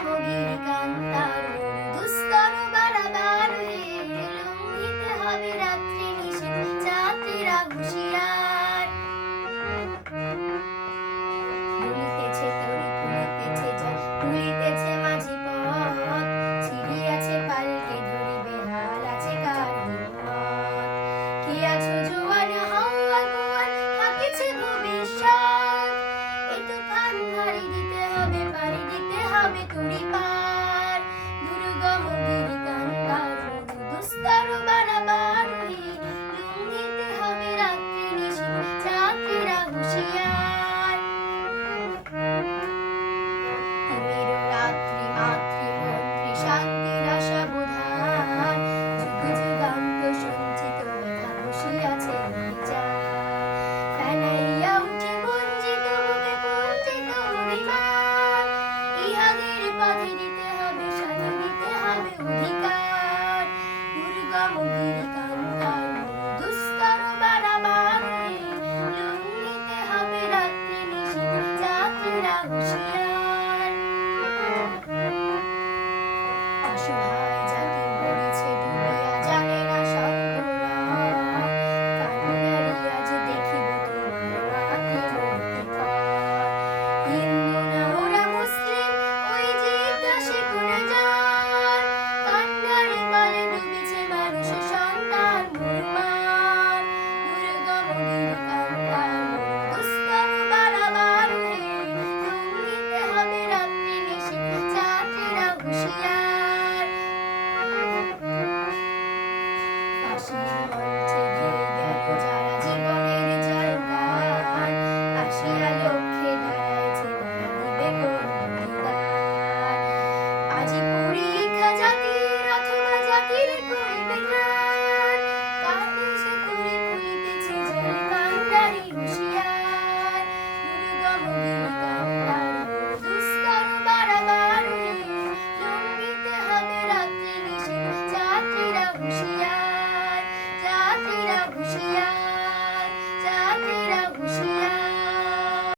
দুর্গম গিরিকান্তার দুস্তর বারাবার হে, লঙ্ঘিতে হবে রাত্রি নিশীথ, যাত্রীরা হুঁশিয়ার। দুলিতেছে তরি, ফুলিতেছে জল, ফুলিতেছে মাঝি পথ, ছিড়িয়াছে পালকে ধরিবে, হাল আছে কার হিম্মত। কে আছো জোয়ান হাওয়া গোয়াল, হাঁকিছে ভবিষ্যৎ, এ তুফান ভারী দিতে হবে, পাড়ি দিতে হবে তুড়ি পার। দুর্গম গিরিকান্তার দুস্তর বারাবার হে, লঙ্ঘিতে হবে রাত্রি নিশীথ, যাত্রীরা হুঁশিয়ার। তিমির রাত্রি মাতৃমন্ত্রী শান্তির আশা বোধান, যুগ যুগান্ত সঞ্চিত ব্যথা বসিয়াছে বিচার। ফেনাইয়া উঠি বঞ্চিত বুকে বঞ্চিত অভিমান, ইহাদের পথে দিতে হবে সাথে দিতে হবে অধিকার। দুর্গম গিরিকান্তার দুস্তর বারাবার হে, লঙ্ঘিতে হবে রাত্রি নিশীথ, যাত্রীরা হুঁশিয়ার। অসহায় জাতি মরিছে ডুবিয়া, জানে না সন্তরণ, কান্নারি আজ দেখিব তোমার মাতৃমূর্তিকর। হিন্দু না ওরা মুসলিম, ওই যে আকাশে গুণজান, কান্নারি বলে ডুবিছে মানুষ সন্তান মুরমার। দুর্গম গিরিকান্তার দুস্তর বারাবার হে, লঙ্ঘিতে হবে রাত্রি নিশীথ, যাত্রীরা হুঁশিয়ার। ফাঁসির মঞ্চে গেয়ে গেল যারা জীবনের জয়গান, আসিয়া লক্ষ্যে দাঁড়াইছে তারা দিবে কোন প্রতিদান। আজি পরীক্ষা জাতির অথবা জাতির করিবে ত্রাণ, কাঁধে সে করে ফুলিতেছে জল, কান্ডারি হুঁশিয়ার। দুর্গম গিরিকান্তার দুস্তর বারাবার হে, লঙ্ঘিতে হবে রাত্রি নিশীথ, যাত্রীরা হুঁশিয়ার, যাত্রীরা হুঁশিয়ার, যাত্রীরা হুঁশিয়ার।